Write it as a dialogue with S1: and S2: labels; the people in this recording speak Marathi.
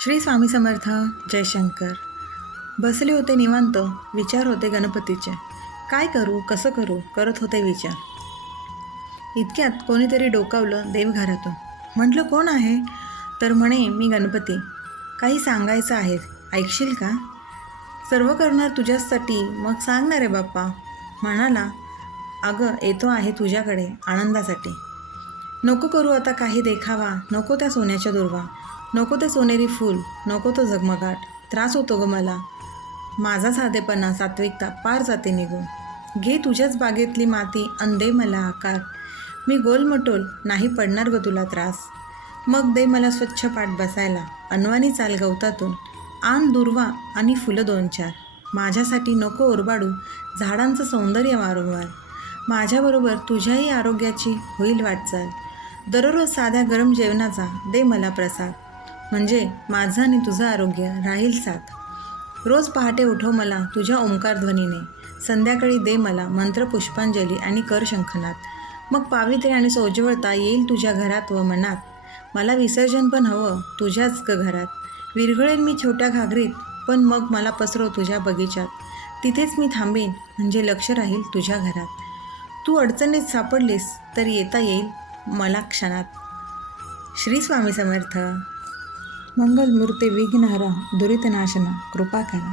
S1: श्री स्वामी समर्थ जयशंकर. बसले होते निवांत विचार होते गणपतीचे. काय करू कसं करू करत होते विचार. इतक्यात कोणीतरी डोकावलं देवघरातून. म्हटलं कोण आहे? तर म्हणे मी गणपती. काही सांगायचं आहे. ऐकशील का? सर्व करणार तुझ्यासाठी मग सांग ना रे बाप्पा. म्हणाला अगं येतो आहे तुझ्याकडे आनंदासाठी. नको करू आता काही देखावा. नको त्या सोन्याच्या दुर्वा. नको ते सोनेरी फूल नको तो झगमगाट त्रास होतो ग मला. माझा साधेपणा सात्विकता पार जाते निघून. घे तुझ्याच बागेतली माती अन दे मला आकार. मी गोलमटोल नाही पडणार ग तुला त्रास. मग दे मला स्वच्छ पाठ बसायला. अनवानी चाल गवतातून. आण दुर्वा आणि फुलं दोन चार. माझ्यासाठी नको ओरबाडू. झाडांचं सौंदर्य वारंवार. माझ्याबरोबर तुझ्याही आरोग्याची होईल वाटचाल. दररोज साध्या गरम जेवणाचा दे मला प्रसाद. म्हणजे माझं आणि तुझं आरोग्य राहील साथ. रोज पहाटे उठव मला तुझ्या ओंकारध्वनीने संध्याकाळी दे मला मंत्र पुष्पांजली आणि कर शंखनाथ मग पावित्र्य आणि सोज्वळता येईल तुझ्या घरात व मनात. मला विसर्जन पण हवं तुझ्याच ग घरात. विरघळेन मी छोट्या घागरीत पण मग मला पसरव तुझ्या बगीचात तिथेच मी थांबेन म्हणजे लक्ष राहील तुझ्या घरात. तू अडचणीत सापडलीस तर येता येईल मला क्षणात. श्री स्वामी समर्थ. ಮಂಗಳಮೂರ್ತಿ ವಿಘ್ನಹರ ದುರಿತನಾಶನ ಕೃಪಾಕರ.